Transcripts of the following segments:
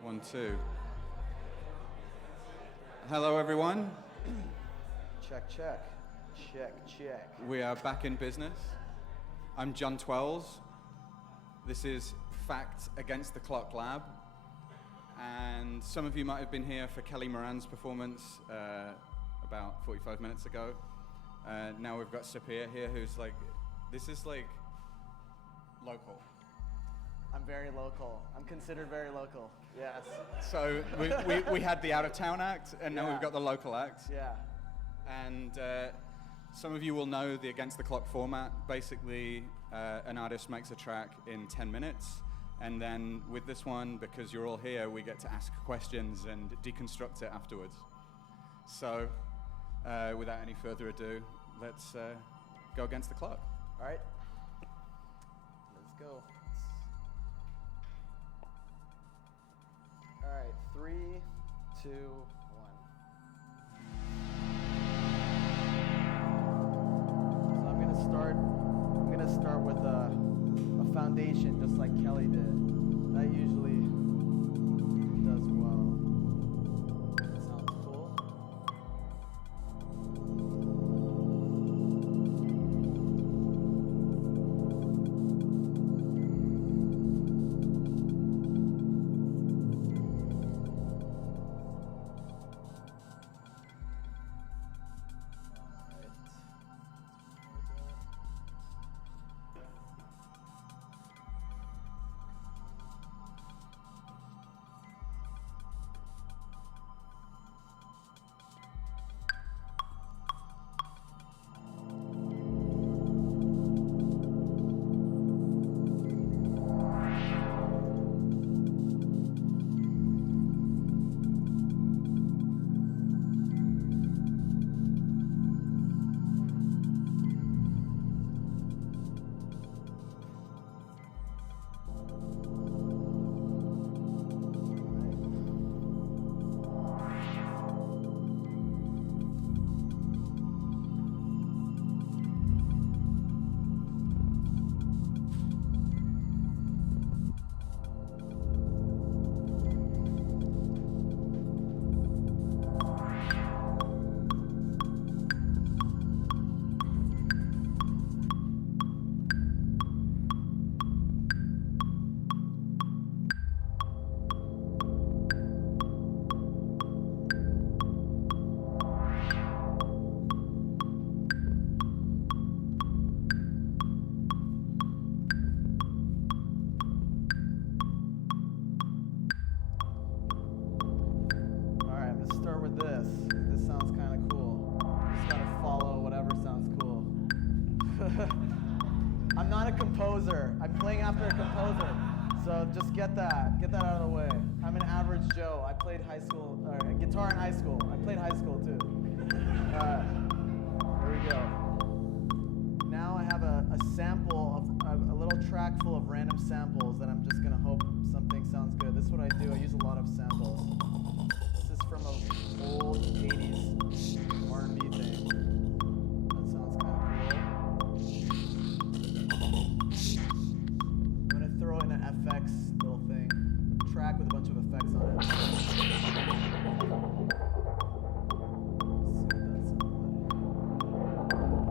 One, two. Hello, everyone. Check, check. Check, check. We are back in business. I'm John Twells. This is Fact Against the Clock Lab. And some of you might have been here for Kelly Moran's performance about 45 minutes ago. Now we've got Sepehr here, who's like, this is like local. I'm very local. I'm considered very local. Yes. So we had the out-of-town act, and now we've got the local act. Yeah. And some of you will know the Against the Clock format. Basically, an artist makes a track in 10 minutes. And then with this one, because you're all here, we get to ask questions and deconstruct it afterwards. So without any further ado, let's go against the clock. All right. Let's go. All right. 3, 2, 1. So I'm gonna start with a foundation, just like Kelly did. That usually does well. Sounds cool. This sounds kind of cool. Just gotta follow whatever sounds cool. I'm not a composer. I'm playing after a composer. So just get that out of the way. I'm an average Joe. I played guitar in high school. I played high school too. There we go. Now I have a sample of a little track full of random samples that I'm just gonna hope something sounds good. This is what I do. I use a lot of samples. This is from an old 80s R&B thing. That sounds kind of cool. I'm gonna throw in an FX little thing, track with a bunch of effects on it. Let's see what that sounds like.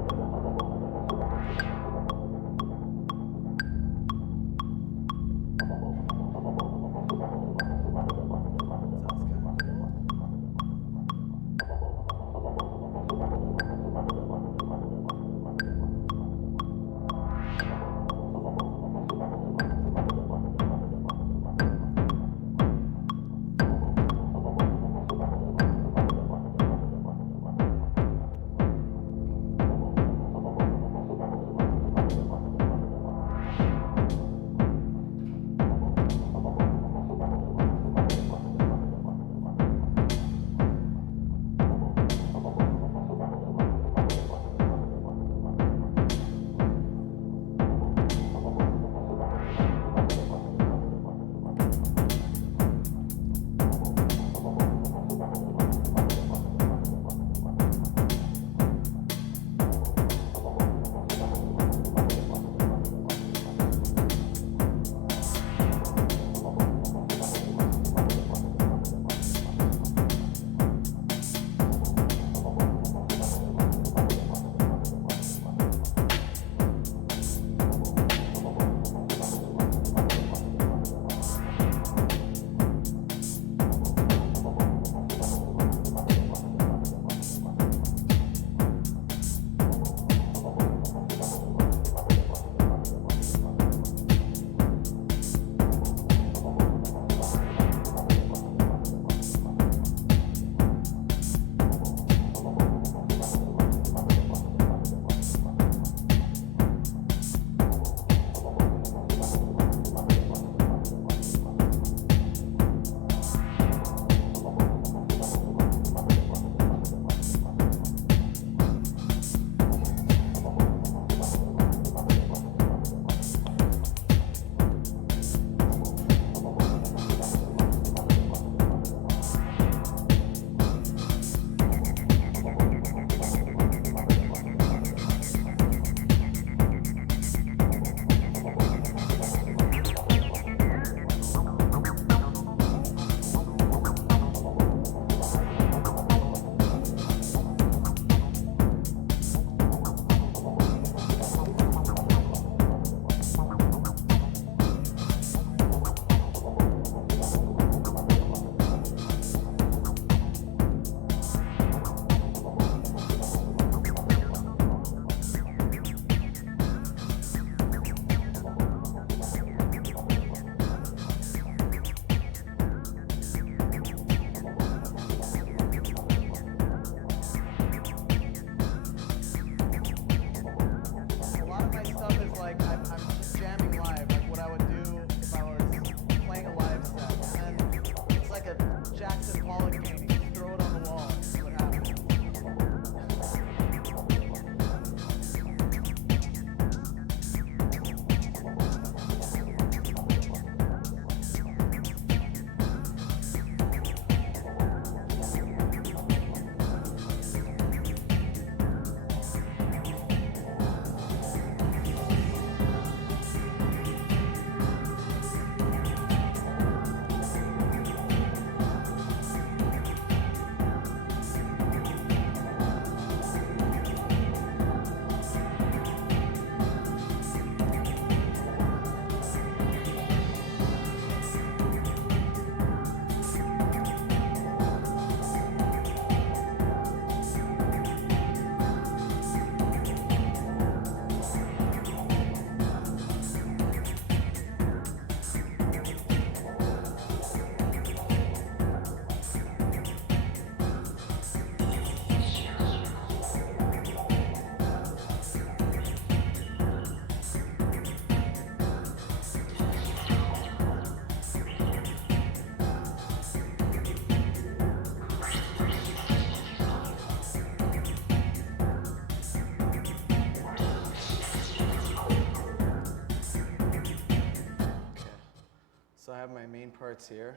have my main parts here.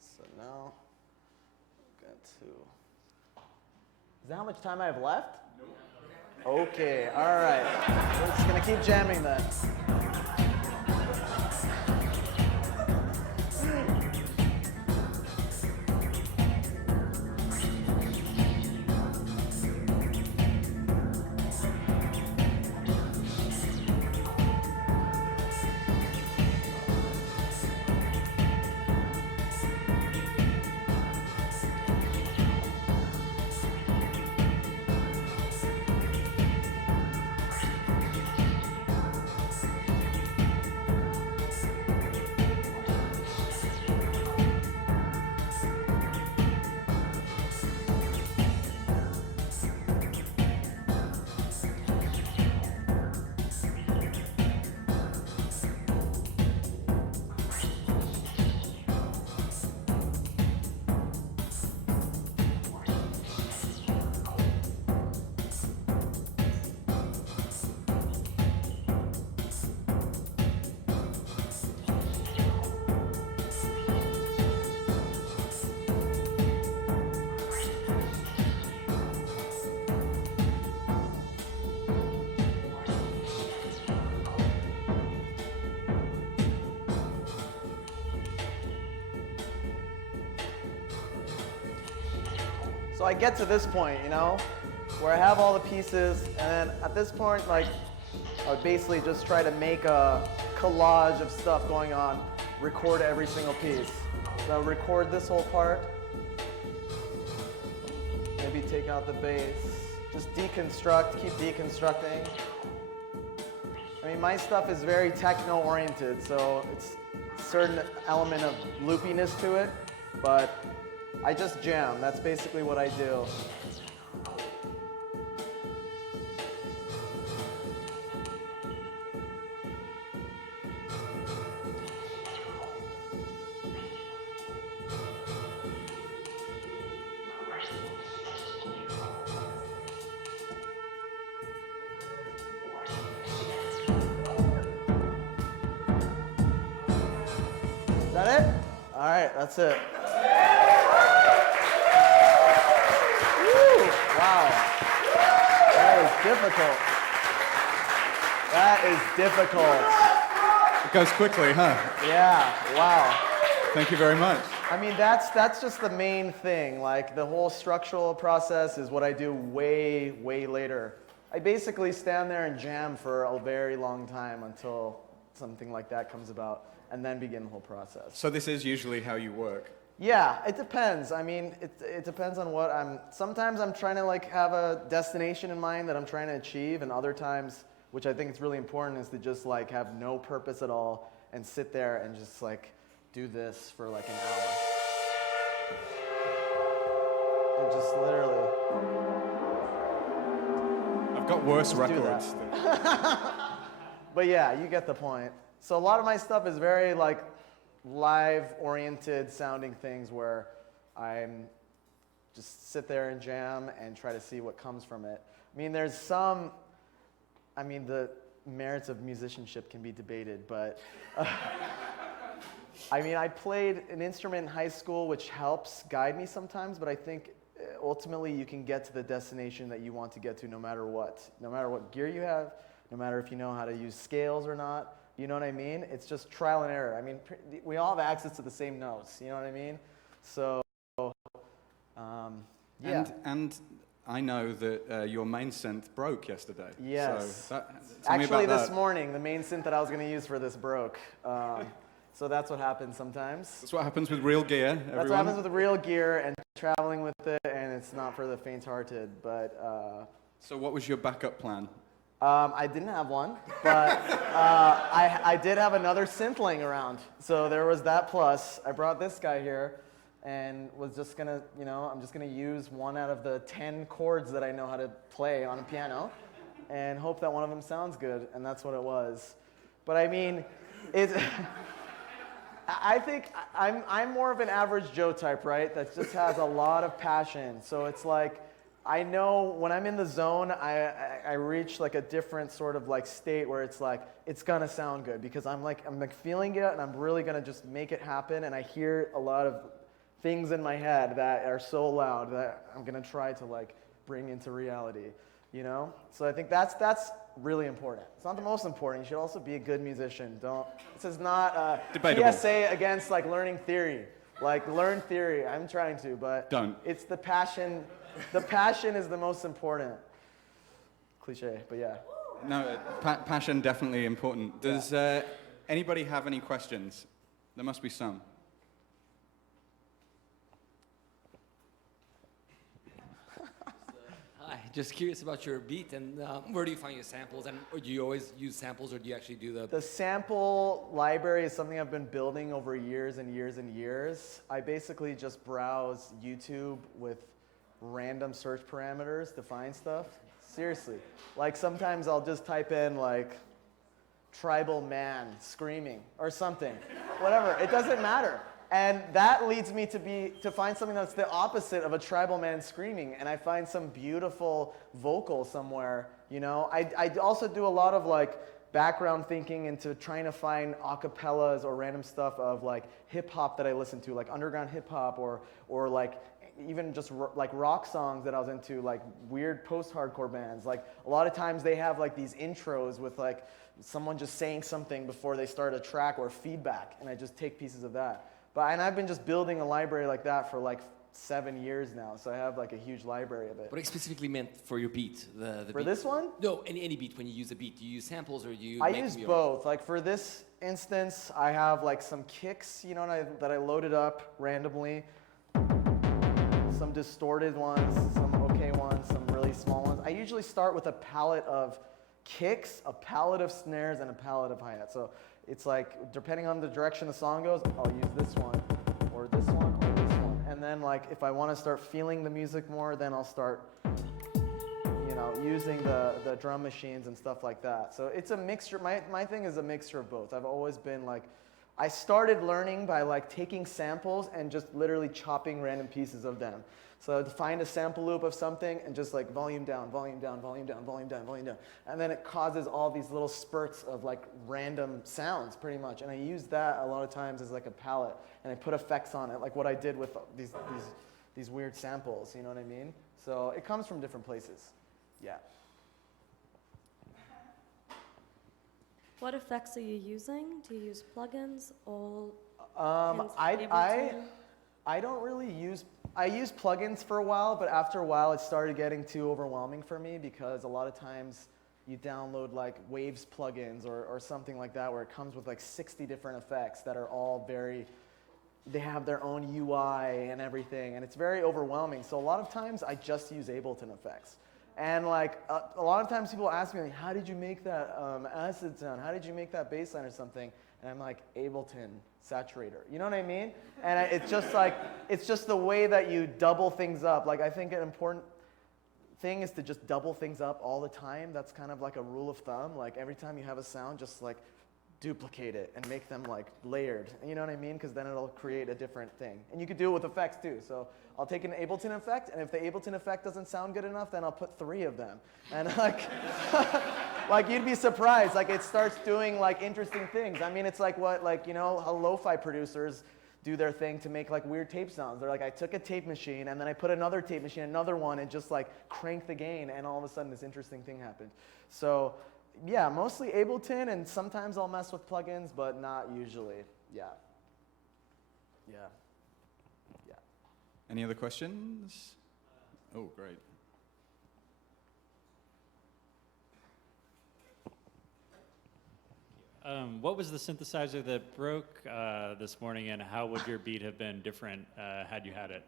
So now, is that how much time I have left? No. Okay, all right. We're just gonna keep jamming then. So I get to this point, you know, where I have all the pieces, and then at this point, like, I would basically just try to make a collage of stuff going on, record every single piece. So record this whole part, maybe take out the bass, just deconstruct, keep deconstructing. I mean, my stuff is very techno-oriented, so it's a certain element of loopiness to it, but I just jam. That's basically what I do. Is that it? All right, that's it. Wow, that is difficult. That is difficult. It goes quickly, huh? Yeah, wow. Thank you very much. I mean, that's just the main thing. Like, the whole structural process is what I do way, way later. I basically stand there and jam for a very long time until something like that comes about, and then begin the whole process. So this is usually how you work? Yeah, it depends. I mean, it depends on what sometimes I'm trying to like have a destination in mind that I'm trying to achieve, and other times, which I think is really important, is to just like have no purpose at all and sit there and just like do this for like an hour. And just literally. I've got worse records. But yeah, you get the point. So a lot of my stuff is very like live-oriented sounding things where I'm just sit there and jam and try to see what comes from it. I mean, there's some, I mean, the merits of musicianship can be debated, but I mean, I played an instrument in high school, which helps guide me sometimes, but I think ultimately you can get to the destination that you want to get to no matter what. No matter what gear you have, no matter if you know how to use scales or not. You know what I mean? It's just trial and error. I mean, we all have access to the same notes. You know what I mean? So, yeah. And I know that your main synth broke yesterday. Yes. So Actually, me about this that. morning, the main synth that I was going to use for this broke. So that's what happens sometimes. That's what happens with real gear, everyone. That's what happens with real gear and traveling with it, and it's not for the faint-hearted. But so what was your backup plan? I didn't have one, but I did have another synth laying around. So there was that plus. I brought this guy here and was just gonna, you know, I'm just gonna use one out of the 10 chords that I know how to play on a piano and hope that one of them sounds good, and that's what it was. But I mean, I think I'm more of an average Joe type, right? That just has a lot of passion. So it's like, I know when I'm in the zone, I reach like a different sort of like state where it's like, it's gonna sound good because I'm like feeling it and I'm really gonna just make it happen, and I hear a lot of things in my head that are so loud that I'm gonna try to like bring into reality, you know? So I think that's really important. It's not the most important. You should also be a good musician. This is not a Debatable. PSA against like learning theory. Like learn theory, I'm trying to, but Don't. It's the passion. The passion is the most important. Cliche, but yeah. No, passion definitely important. Does anybody have any questions? There must be some. Hi, just curious about your beat and where do you find your samples, and do you always use samples or do you actually do The sample library is something I've been building over years and years and years. I basically just browse YouTube with random search parameters to find stuff. Seriously. Like sometimes I'll just type in like tribal man screaming or something. Whatever, it doesn't matter. And that leads me to find something that's the opposite of a tribal man screaming, and I find some beautiful vocal somewhere, you know? I also do a lot of like background thinking into trying to find acapellas or random stuff of like hip hop that I listen to, like underground hip hop or like even just like rock songs that I was into, like weird post-hardcore bands. Like a lot of times they have like these intros with like someone just saying something before they start a track or feedback, and I just take pieces of that. And I've been just building a library like that for like 7 years now, so I have like a huge library of it. What specifically meant for your beat? The for beat? This one? No, any beat. When you use a beat, do you use samples or do you I make use them your both. Like for this instance, I have like some kicks, you know, that I loaded up randomly. Some distorted ones, some okay ones, some really small ones. I usually start with a palette of kicks, a palette of snares, and a palette of hi-hats. So it's like, depending on the direction the song goes, I'll use this one, or this one, or this one. And then like, if I want to start feeling the music more, then I'll start, you know, using the drum machines and stuff like that. So it's a mixture. My thing is a mixture of both. I've always been like, I started learning by like taking samples and just literally chopping random pieces of them. So to find a sample loop of something and just like volume down, volume down, volume down, volume down, volume down. And then it causes all these little spurts of like random sounds pretty much. And I use that a lot of times as like a palette, and I put effects on it, like what I did with these weird samples, you know what I mean? So it comes from different places, yeah. What effects are you using? Do you use plugins or I don't really use, I used plugins for a while, but after a while it started getting too overwhelming for me because a lot of times you download like Waves plugins or something like that where it comes with like 60 different effects that are all they have their own UI and everything, and it's very overwhelming. So a lot of times I just use Ableton effects. And like a lot of times people ask me like, how did you make that acid sound? How did you make that bass line or something? And I'm like, Ableton saturator. You know what I mean? And it's just like, it's just the way that you double things up. Like I think an important thing is to just double things up all the time. That's kind of like a rule of thumb. Like every time you have a sound, just like duplicate it and make them like layered. You know what I mean? Because then it'll create a different thing. And you could do it with effects too. So I'll take an Ableton effect, and if the Ableton effect doesn't sound good enough, then I'll put 3 of them. And like, like you'd be surprised. Like it starts doing like interesting things. I mean, it's like what, like, you know, how lo-fi producers do their thing to make like weird tape sounds. They're like, I took a tape machine and then I put another tape machine, another one, and just like cranked the gain, and all of a sudden this interesting thing happened. So yeah, mostly Ableton, and sometimes I'll mess with plugins, but not usually. Yeah. Yeah. Yeah. Any other questions? Oh, great. What was the synthesizer that broke this morning, and how would your beat have been different had you had it?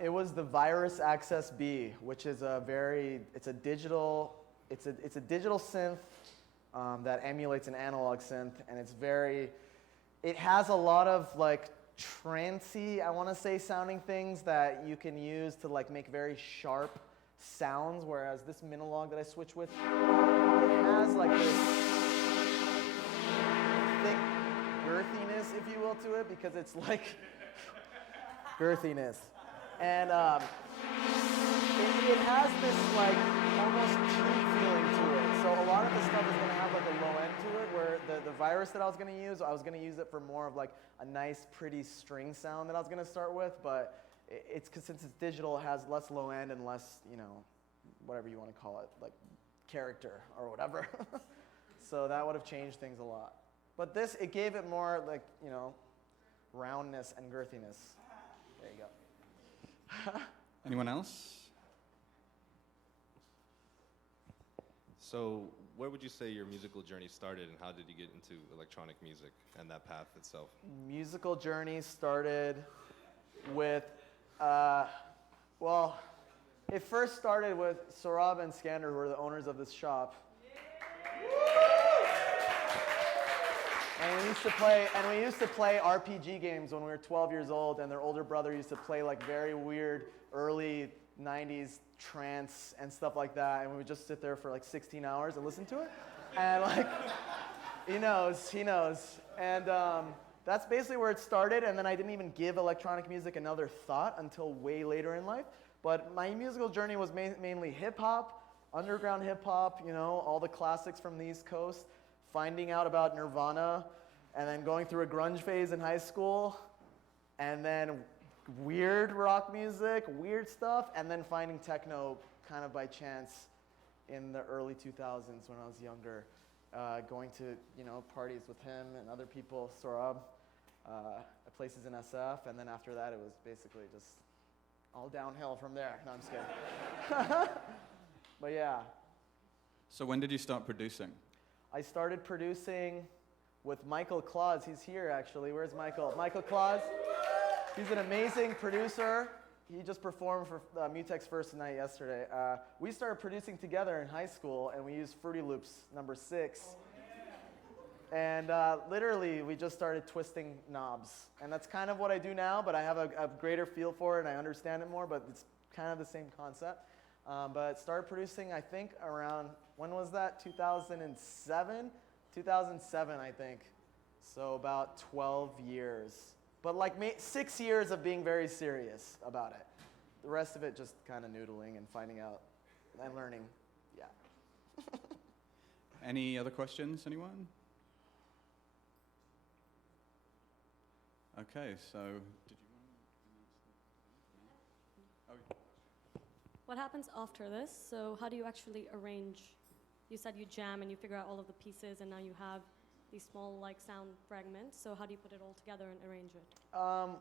It was the Virus Access B, which is it's a digital synth that emulates an analog synth, and it has a lot of like trancey, I want to say, sounding things that you can use to like make very sharp sounds, whereas this Minilog that I switch with, it has like this thick girthiness, if you will, to it, because it's like girthiness. And it has this like almost tube feeling to it. So a lot of the stuff is going to have like a low end to it, where the virus that I was going to use it for more of like a nice, pretty string sound that I was going to start with. But it's because since it's digital, it has less low end and less, whatever you want to call it, like character or whatever. So that would have changed things a lot. But this, it gave it more like, roundness and girthiness. There you go. Anyone else? So where would you say your musical journey started, and how did you get into electronic music and that path itself? Musical journey started with, it first started with Saurabh and Skander, who are the owners of this shop. And we used to play RPG games when we were 12 years old, and their older brother used to play like very weird early 90s trance and stuff like that, and we would just sit there for like 16 hours and listen to it. And like, he knows. And that's basically where it started, and then I didn't even give electronic music another thought until way later in life. But my musical journey was mainly hip-hop, underground hip-hop, all the classics from the East Coast, finding out about Nirvana, and then going through a grunge phase in high school, and then weird rock music, weird stuff, and then finding techno kind of by chance in the early 2000s when I was younger, going to parties with him and other people, Saurabh, at places in SF, and then after that it was basically just all downhill from there. No, I'm just kidding. But yeah. So when did you start producing? I started producing with Michael Claus. He's here, actually. Where's Michael? Michael Claus. He's an amazing producer. He just performed for MUTEK's first night yesterday. We started producing together in high school, and we used Fruity Loops #6. And literally, we just started twisting knobs. And that's kind of what I do now, but I have a greater feel for it, and I understand it more, but it's kind of the same concept. But started producing, I think, around, when was that? 2007? 2007, I think. So about 12 years. But like 6 years of being very serious about it. The rest of it just kind of noodling and finding out and learning. Yeah. Any other questions, anyone? Okay, so did you want to announce the... What happens after this? So how do you actually arrange? You said you jam and you figure out all of the pieces, and now you have these small sound fragments. So how do you put it all together and arrange it?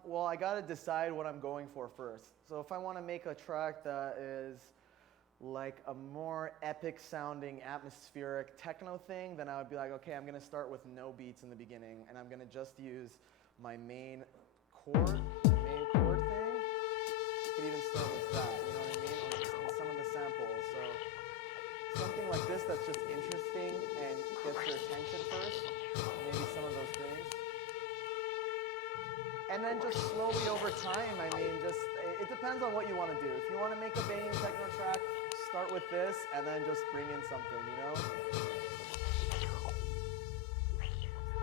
Well, I got to decide what I'm going for first. So if I want to make a track that is like a more epic sounding, atmospheric techno thing, then I would be like, okay, I'm going to start with no beats in the beginning, and I'm going to just use my main chord thing. You can even start with that, you know what I mean? Or some of the samples. So something like this that's just interesting and gets your attention first. Maybe some of those things. And then just slowly over time, it depends on what you want to do. If you want to make a banging techno track, start with this and then just bring in something,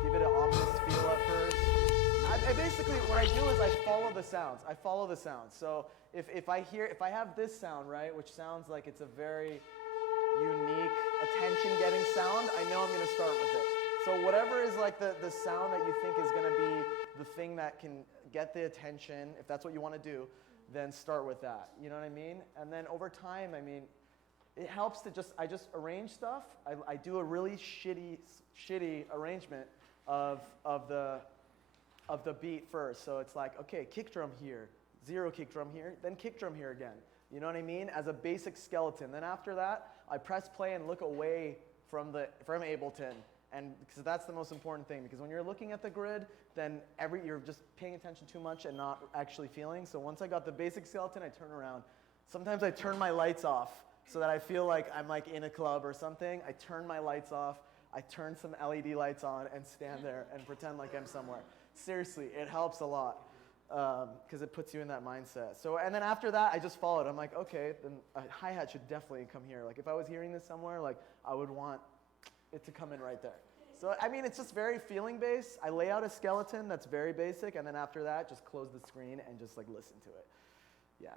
Give it an ominous feel at first. I basically, what I do is I follow the sounds. So if I have this sound, right, which sounds like it's a very unique, attention-getting sound, I know I'm going to start with it. So whatever is like the sound that you think is going to be the thing that can get the attention, if that's what you want to do, then start with that. You know what I mean? And then over time, it helps to I just arrange stuff. I do a really shitty arrangement of the beat first. So it's like, okay, kick drum here, 0 kick drum here, then kick drum here again. You know what I mean? As a basic skeleton. Then after that, I press play and look away from Ableton. And because that's the most important thing. Because when you're looking at the grid, then you're just paying attention too much and not actually feeling. So once I got the basic skeleton, I turn around. Sometimes I turn my lights off so that I feel like I'm like in a club or something. I turn my lights off. I turn some LED lights on and stand there and pretend like I'm somewhere. Seriously, it helps a lot because it puts you in that mindset. So, and then after that, I just followed. I'm like, okay, then a hi-hat should definitely come here. Like if I was hearing this somewhere, like I would want it to come in right there. So, it's just very feeling-based. I lay out a skeleton that's very basic, and then after that, just close the screen and just like listen to it. Yeah.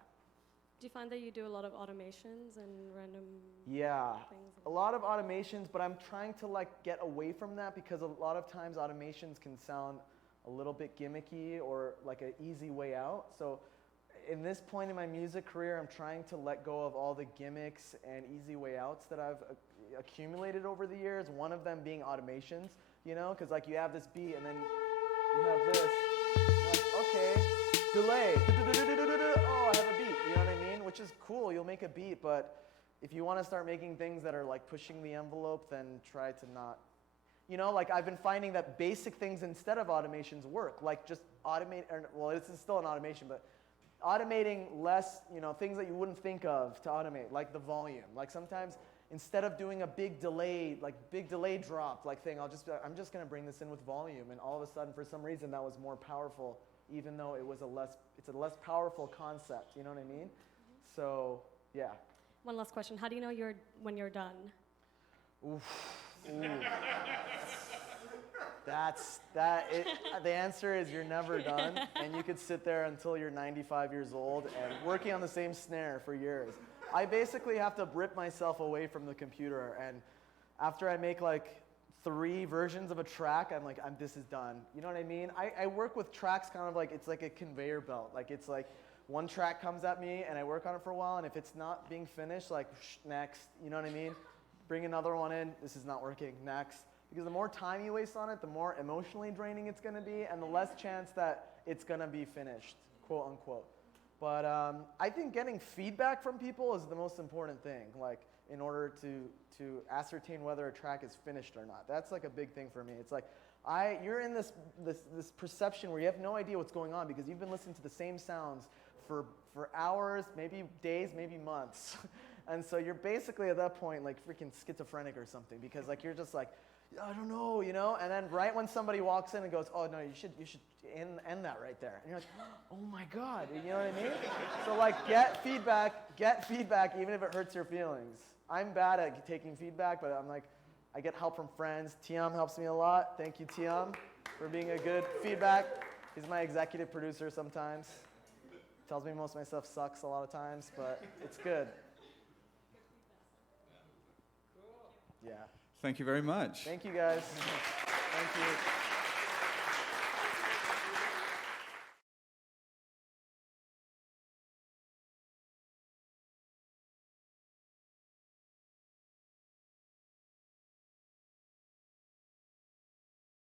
Do you find that you do a lot of automations and random Yeah, things? a lot of automations, but I'm trying to like get away from that because a lot of times automations can sound a little bit gimmicky or like an easy way out. So in this point in my music career, I'm trying to let go of all the gimmicks and easy way outs that I've accumulated over the years. One of them being automations, you know, because like you have this beat and then you have this. Okay, delay. Oh, I have a beat. You know what I mean? Which is cool. You'll make a beat, but if you want to start making things that are like pushing the envelope, then try to not. You know, like I've been finding that basic things instead of automations work. Like just automate. Well, this is still an automation, but automating less. You know, things that you wouldn't think of to automate, like the volume. Like sometimes instead of doing a big delay, like big delay drop, like thing, I'm just gonna bring this in with volume, and all of a sudden, for some reason, that was more powerful, even though it's a less powerful concept. You know what I mean? So yeah. One last question. How do you know when you're done? Oof. Ooh. The answer is you're never done, and you could sit there until you're 95 years old and working on the same snare for years. I basically have to rip myself away from the computer, and after I make like 3 versions of a track, I'm like, this is done. You know what I mean? I work with tracks kind of like, it's like a conveyor belt. Like it's like one track comes at me and I work on it for a while, and if it's not being finished, like next, you know what I mean? Bring another one in, this is not working, next. Because the more time you waste on it, the more emotionally draining it's gonna be, and the less chance that it's gonna be finished, quote unquote. But I think getting feedback from people is the most important thing, like in order to ascertain whether a track is finished or not. That's like a big thing for me. It's like, you're in this perception where you have no idea what's going on because you've been listening to the same sounds for hours, maybe days, maybe months. And so you're basically at that point like freaking schizophrenic or something because like you're just like, I don't know, you know? And then right when somebody walks in and goes, oh no, you should end that right there. And you're like, oh my God, you know what I mean? So like get feedback even if it hurts your feelings. I'm bad at taking feedback, but I'm like, I get help from friends. Tiam helps me a lot. Thank you, Tiam, for being a good feedback. He's my executive producer sometimes. Tells me most of my stuff sucks a lot of times, but it's good. Yeah. Thank you very much. Thank you, guys. Thank you.